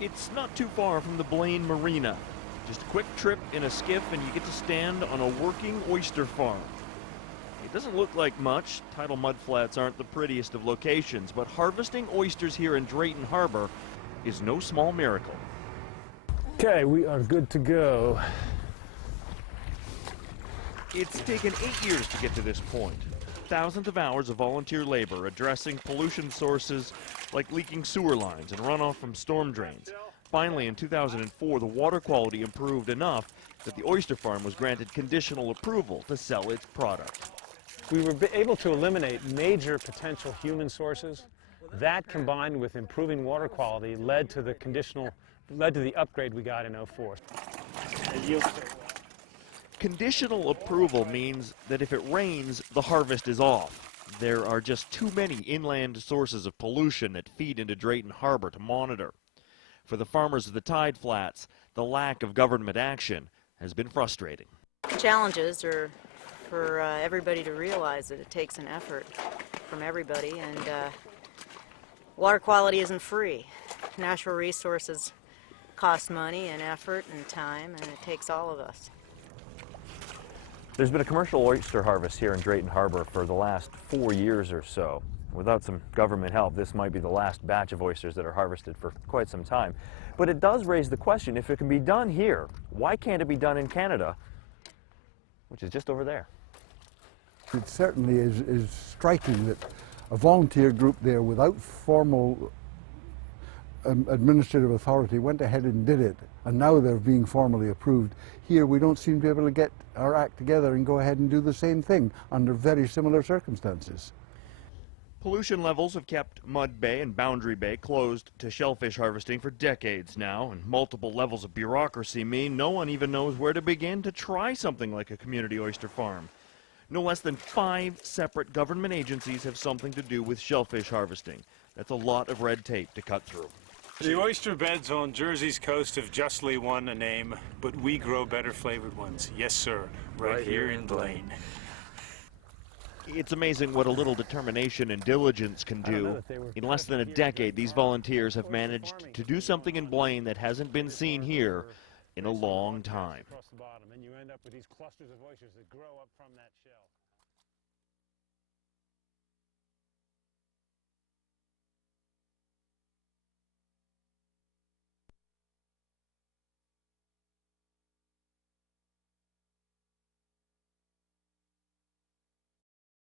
It's not too far from the Blaine Marina. Just a quick trip in a skiff and you get to stand on a working oyster farm. It doesn't look like much. Tidal mudflats aren't the prettiest of locations, but harvesting oysters here in Drayton Harbor is no small miracle. Okay, we are good to go. It's taken 8 years to get to this point. Thousands of hours of volunteer labor addressing pollution sources like leaking sewer lines and runoff from storm drains. Finally, in 2004, the water quality improved enough that the oyster farm was granted conditional approval to sell its product. We were able to eliminate major potential human sources. That, combined with improving water quality, led to the upgrade we got in '04. Conditional approval means that if it rains, the harvest is off. There are just too many inland sources of pollution that feed into Drayton Harbor to monitor. For the farmers of the tide flats, the lack of government action has been frustrating. Challenges are for everybody to realize that it takes an effort from everybody, and water quality isn't free. Natural resources cost money and effort and time, and it takes all of us. There's been a commercial oyster harvest here in Drayton Harbor for the last 4 years or so. Without some government help, this might be the last batch of oysters that are harvested for quite some time. But it does raise the question, if it can be done here, why can't it be done in Canada, which is just over there? It certainly is striking that a volunteer group there without formal administrative authority went ahead and did it, and now they're being formally approved. Here we don't seem to be able to get our act together and go ahead and do the same thing under very similar circumstances. Pollution levels have kept Mud Bay and Boundary Bay closed to shellfish harvesting for decades now, and multiple levels of bureaucracy mean no one even knows where to begin to try something like a community oyster farm. No less than 5 separate government agencies have something to do with shellfish harvesting. That's a lot of red tape to cut through. The oyster beds on Jersey's coast have justly won a name, but we grow better flavored ones. Yes, sir, right here in Blaine. It's amazing what a little determination and diligence can do. In less than a decade, these volunteers have managed to do something in Blaine that hasn't been seen here in a long time. Across the bottom, and you end up with these clusters of oysters that grow up from that shell.